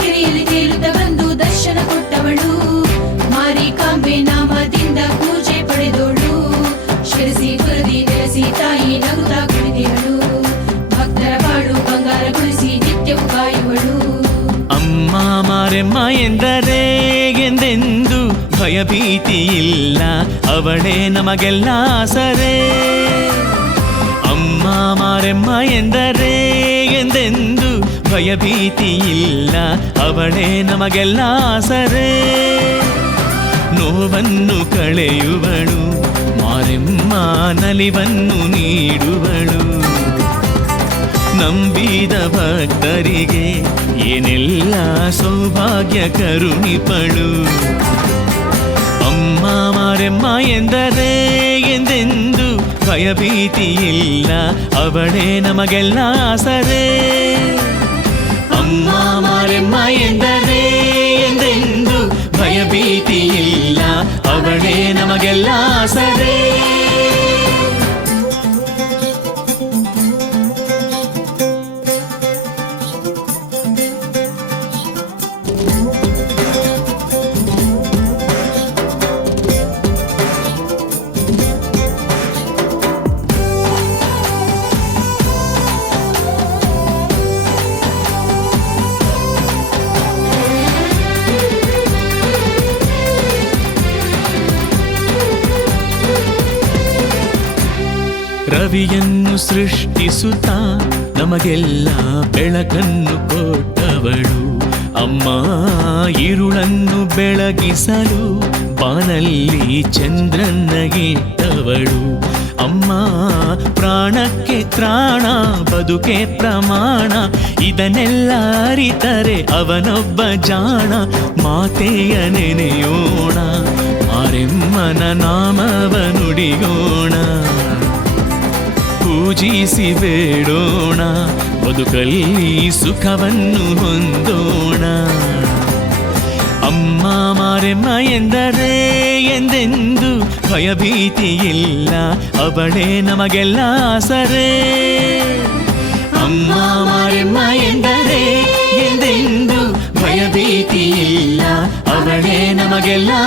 ಕೆರೆಯಲ್ಲಿ ತೇಲುತ್ತ ಬಂದು ದರ್ಶನ ಕೊಟ್ಟವಳು, ಮಾರಿಕಾಂಬೆ ನಾಮದಿಂದ ಪೂಜೆ ಪಡೆದೋಳು, ಶಿರಸಿ ಪುರದಿ ನೆಲೆಸಿ ತಾಯಿ ನಗುತ್ತಾ ಕುಳಿತಿಹಳು, ಭಕ್ತರ ಬಾಳು ಬಂಗಾರಗೊಳಿಸಿ ನಿತ್ಯವೂ ಕಾಯುವಳು. ಅಮ್ಮ ಮಾರೆಮ್ಮ ಎಂದರೆ ಎಂದೆಂದು ಭಯಭೀತಿ ಇಲ್ಲ, ಅವಳೇ ನಮಗೆಲ್ಲ ಆಸರೆ. ಅಮ್ಮ ಮಾರೆಮ್ಮ ಎಂದರೆ ಎಂದೆಂದು ಭಯಭೀತಿ ಇಲ್ಲ, ಅವಳೇ ನಮಗೆಲ್ಲ ಆಸರೆ. ನೋವನ್ನು ಕಳೆಯುವಳು ಮಾರೆಮ್ಮ, ನಲಿವನ್ನು ನೀಡುವಳು, ನಂಬಿದ ಭಕ್ತರಿಗೆ ಏನೆಲ್ಲ ಸೌಭಾಗ್ಯ ಕರುಣಿಪಳು. ಅಮ್ಮ ಮಾರೆಮ್ಮ ಎಂದರೆ ಎಂದೆಂದು ಭಯಭೀತಿ ಇಲ್ಲ, ಅವಳೇ ನಮಗೆಲ್ಲ ಆಸರೆ. ಅಮ್ಮ ಮಾರೆಮ್ಮ ಎಂದರೆ ಎಂದೆಂದು ಭಯಭೀತಿ ಇಲ್ಲ, ಅವಳೇ ನಮಗೆಲ್ಲ ಆಸರೆ. ರವಿಯನ್ನು ಸೃಷ್ಟಿಸುತ್ತಾ ನಮಗೆಲ್ಲ ಬೆಳಕನ್ನು ಕೊಟ್ಟವಳು, ಅಮ್ಮ ഇരുಳನ್ನು ಬೆಳಗಿಸಲು ಬಾನಲ್ಲಿ ಚಂದ್ರನ್ನಗಿಟ್ಟವಳು. ಅಮ್ಮ ಪ್ರಾಣಕ್ಕೆ ತ್ರಾಣ, ಬದುಕೆ ಪ್ರಮಾಣ, ಇದನ್ನೆಲ್ಲ ಅರಿತರೆ ಅವನೊಬ್ಬ ಜಾಣ. ಮಾತೆಯ ನೆನೆಯೋಣ, ಮಾರೆಮ್ಮನ ನಾಮವ ನುಡಿಯೋಣ, ಪೂಜಿಸಿ ಬೇಡೋಣ, ಬದುಕಲ್ಲಿ ಸುಖವನ್ನು ಹೊಂದೋಣ. ಅಮ್ಮ ಮಾರೆಮ್ಮ ಎಂದರೆ ಎಂದೆಂದು ಭಯಭೀತಿ ಇಲ್ಲ, ಅವಳೇ ನಮಗೆಲ್ಲ ಆಸರೆ. ಅಮ್ಮ ಮಾರೆಮ್ಮ ಎಂದರೆ ಎಂದೆಂದು ಭಯಭೀತಿ ಇಲ್ಲ, ಅವಳೇ ನಮಗೆಲ್ಲ